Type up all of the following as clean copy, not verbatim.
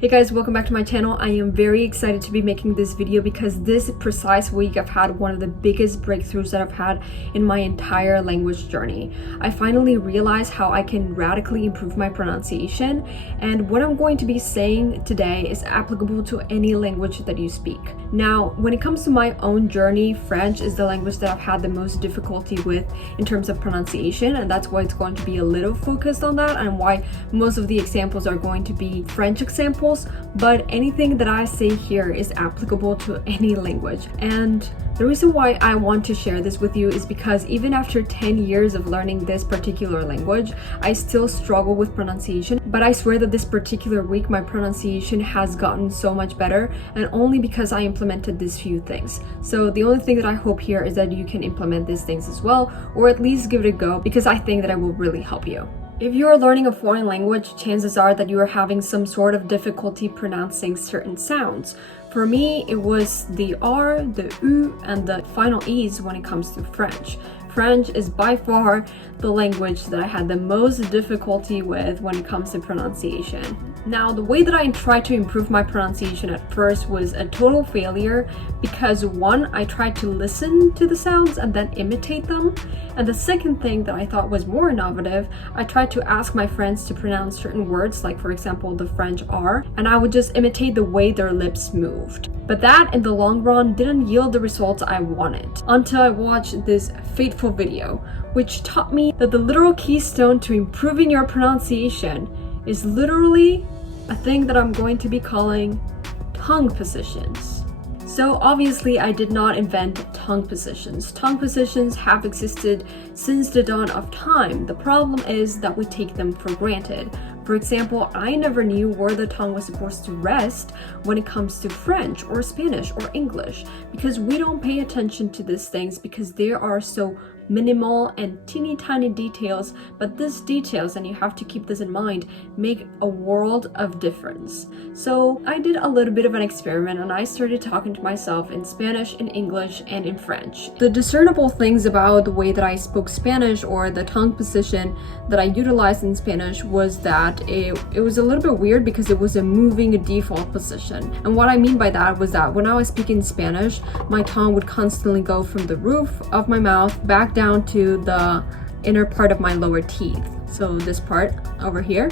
Hey guys, welcome back to my channel. I am very excited to be making this video because this precise week I've had one of the biggest breakthroughs that I've had in my entire language journey. I finally realized how I can radically improve my pronunciation, and what I'm going to be saying today is applicable to any language that you speak. Now, when it comes to my own journey, French is the language that I've had the most difficulty with in terms of pronunciation, and that's why it's going to be a little focused on that and why most of the examples are going to be French examples. But anything that I say here is applicable to any language. And the reason why I want to share this with you is because even after 10 years of learning this particular language, I still struggle with pronunciation. But I swear that this particular week, my pronunciation has gotten so much better, and only because I implemented these few things. So the only thing that I hope here is that you can implement these things as well, or at least give it a go, because I think that it will really help you. If you are learning a foreign language, chances are that you are having some sort of difficulty pronouncing certain sounds. For me, it was the R, the U, and the final E's when it comes to French. French is by far the language that I had the most difficulty with when it comes to pronunciation. Now, the way that I tried to improve my pronunciation at first was a total failure because one, I tried to listen to the sounds and then imitate them. And the second thing that I thought was more innovative, I tried to ask my friends to pronounce certain words, like for example, the French R, and I would just imitate the way their lips moved. But that, in the long run, didn't yield the results I wanted until I watched this fateful video, which taught me that the literal keystone to improving your pronunciation is literally a thing that I'm going to be calling tongue positions. So obviously I did not invent tongue positions. Tongue positions have existed since the dawn of time. The problem is that we take them for granted. For example, I never knew where the tongue was supposed to rest when it comes to French or Spanish or English, because we don't pay attention to these things because they are so minimal and teeny tiny details, but these details, and you have to keep this in mind, make a world of difference. So I did a little bit of an experiment and I started talking to myself in Spanish, in English, and in French. The discernible things about the way that I spoke Spanish or the tongue position that I utilized in Spanish was that it was a little bit weird because it was a moving default position. And what I mean by that was that when I was speaking Spanish, my tongue would constantly go from the roof of my mouth back down to the inner part of my lower teeth, so this part over here.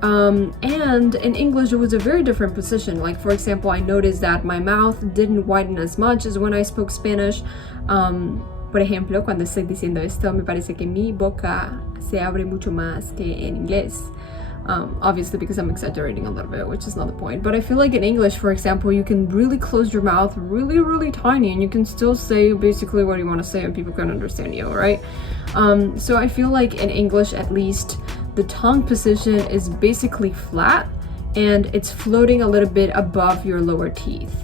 And in English it was a very different position. Like for example, I noticed that my mouth didn't widen as much as when I spoke Spanish. Por ejemplo, cuando estoy diciendo esto, me parece que mi boca se abre mucho más que en inglés. Obviously because I'm exaggerating a little bit, which is not the point. But I feel like in English, for example, you can really close your mouth really tiny and you can still say basically what you want to say and people can understand you, right? So I feel like in English, at least, the tongue position is basically flat and it's floating a little bit above your lower teeth.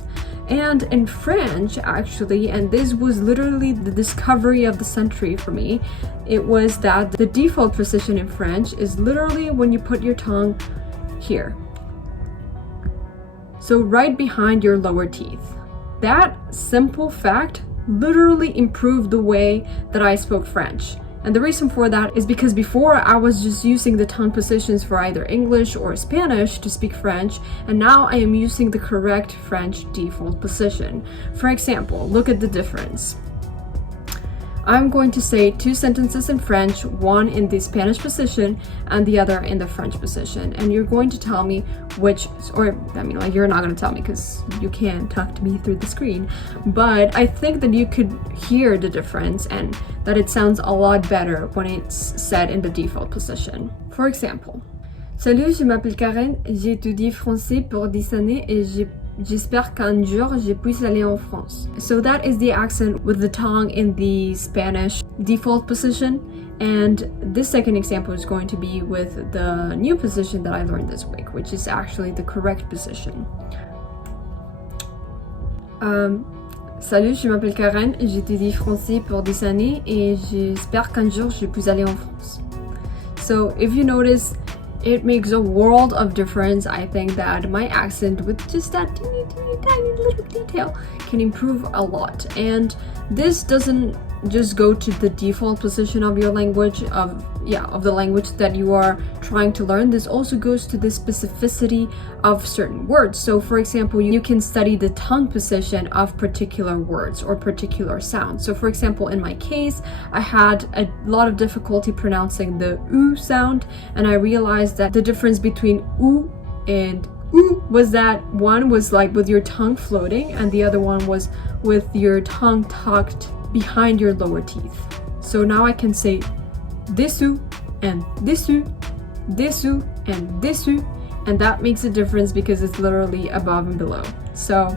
And in French, actually, and this was literally the discovery of the century for me, it was that the default position in French is literally when you put your tongue here. So right behind your lower teeth. That simple fact literally improved the way that I spoke French. And the reason for that is because before I was just using the tongue positions for either English or Spanish to speak French, and now I am using the correct French default position. For example, look at the difference. I'm going to say two sentences in French, one in the Spanish position and the other in the French position. And you're going to tell me which, or I mean, like, you're not going to tell me because you can't talk to me through the screen. But I think that you could hear the difference and that it sounds a lot better when it's said in the default position. For example, Salut, je m'appelle Karen, j'ai étudié français pour 10 années et j'espère qu'un jour je puisse aller en France. So that is the accent with the tongue in the Spanish default position. And this second example is going to be with the new position that I learned this week, which is actually the correct position. Salut, je m'appelle Karen, j'étudie français pour 10 années et j'espère qu'un jour je puisse aller en France. So if you notice, it makes a world of difference. I think that my accent with just that teeny tiny little detail can improve a lot. And this doesn't just go to the default position of your language, of the language that you are trying to learn. This also goes to the specificity of certain words. So for example, you can study the tongue position of particular words or particular sounds. So for example, in my case, I had a lot of difficulty pronouncing the U sound, and I realized that the difference between U and U was that one was like with your tongue floating and the other one was with your tongue tucked behind your lower teeth. So now I can say desu and desu, desu and desu, and that makes a difference because it's literally above and below. So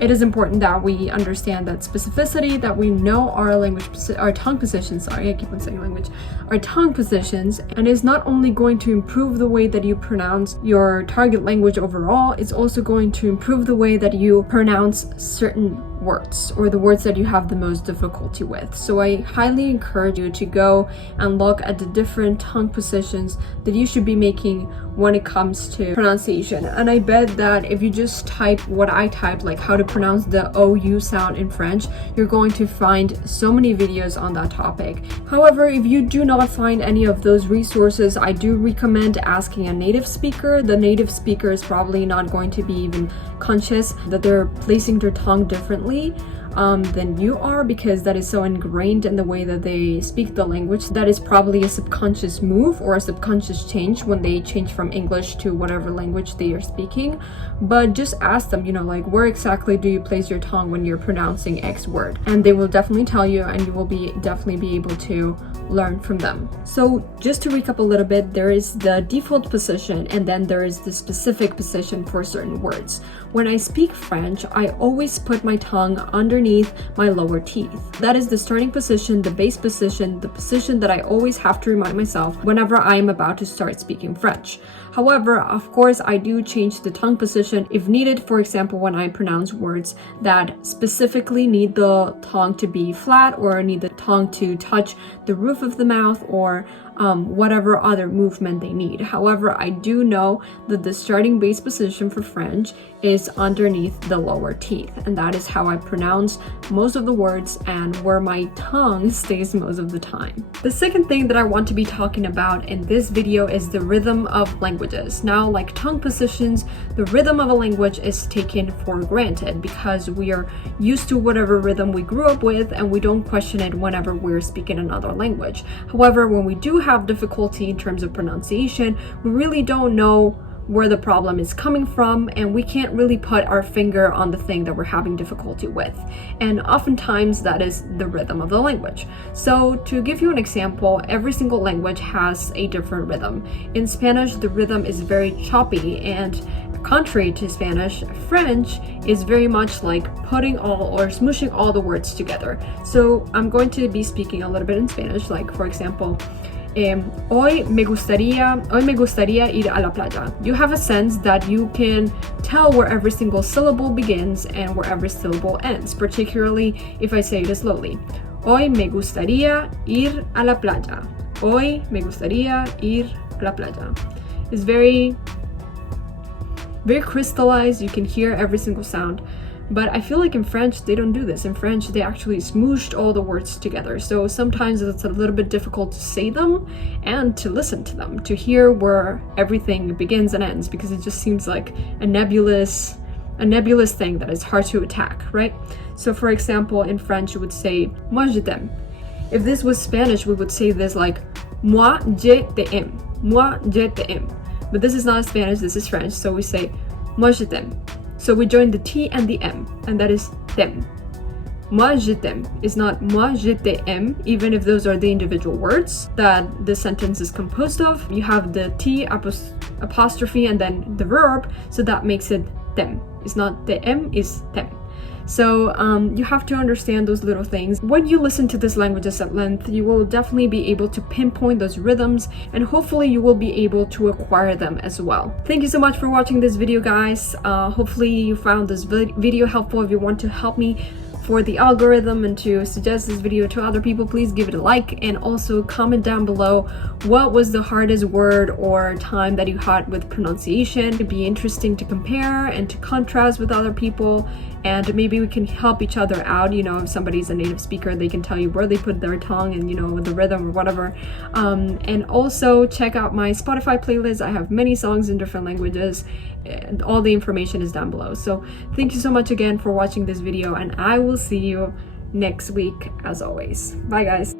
it is important that we understand that specificity, that we know our tongue positions, sorry, I keep on saying language, our tongue positions, and is not only going to improve the way that you pronounce your target language overall, it's also going to improve the way that you pronounce certain words or the words that you have the most difficulty with. So I highly encourage you to go and look at the different tongue positions that you should be making when it comes to pronunciation. And I bet that if you just type what I typed, like how to pronounce the OU sound in French, you're going to find so many videos on that topic. However, if you do not find any of those resources, I do recommend asking a native speaker. The native speaker is probably not going to be even conscious that they're placing their tongue differently than you are, because that is so ingrained in the way that they speak the language. That is probably a subconscious move or a subconscious change when they change from English to whatever language they are speaking. But just ask them, like, where exactly do you place your tongue when you're pronouncing X word? And they will definitely tell you, and you will definitely be able to learn from them. So just to recap a little bit, there is the default position and then there is the specific position for certain words. When I speak French, I always put my tongue underneath my lower teeth. That is the starting position, the base position, the position that I always have to remind myself whenever I am about to start speaking French. However, of course, I do change the tongue position if needed. For example, when I pronounce words that specifically need the tongue to be flat or need the tongue to touch the roof of the mouth or whatever other movement they need. However, I do know that the starting base position for French is underneath the lower teeth, and that is how I pronounce most of the words and where my tongue stays most of the time. The second thing that I want to be talking about in this video is the rhythm of languages. Now, like tongue positions, the rhythm of a language is taken for granted because we are used to whatever rhythm we grew up with and we don't question it whenever we're speaking another language. However, when we do have difficulty in terms of pronunciation, we really don't know where the problem is coming from, and we can't really put our finger on the thing that we're having difficulty with. And oftentimes that is the rhythm of the language. So to give you an example, every single language has a different rhythm. In Spanish, the rhythm is very choppy, and contrary to Spanish, French is very much like putting all or smushing all the words together. So I'm going to be speaking a little bit in Spanish, like for example, hoy me gustaría ir a la playa. You have a sense that you can tell where every single syllable begins and where every syllable ends, particularly if I say it slowly. Hoy me gustaría ir a la playa. Hoy me gustaría ir a la playa. It's very crystallized. You can hear every single sound. But I feel like in French, they don't do this. In French, they actually smooshed all the words together. So sometimes it's a little bit difficult to say them and to listen to them, to hear where everything begins and ends, because it just seems like a nebulous thing that is hard to attack, right? So for example, in French, you would say, moi je t'aime. If this was Spanish, we would say this like, moi je t'aime. Moi je t'aime. But this is not Spanish, this is French. So we say, moi je t'aime. So we join the T and the M, and that is t'aime. Moi je t'aime is not moi je t'aime, even if those are the individual words that the sentence is composed of. You have the T apostrophe and then the verb, so that makes it t'aime. It's not t'aime, it's t'aime. So you have to understand those little things. When you listen to these languages at length, you will definitely be able to pinpoint those rhythms, and hopefully you will be able to acquire them as well. Thank you so much for watching this video, guys. Hopefully you found this video helpful. If you want to help me for the algorithm and to suggest this video to other people, please give it a like, and also comment down below what was the hardest word or time that you had with pronunciation. It'd be interesting to compare and to contrast with other people. and maybe we can help each other out. You know, if somebody's a native speaker, they can tell you where they put their tongue and, you know, with the rhythm or whatever. And also check out my Spotify playlist. I have many songs in different languages, and all the information is down below. So thank you so much again for watching this video, and I will see you next week as always. Bye guys.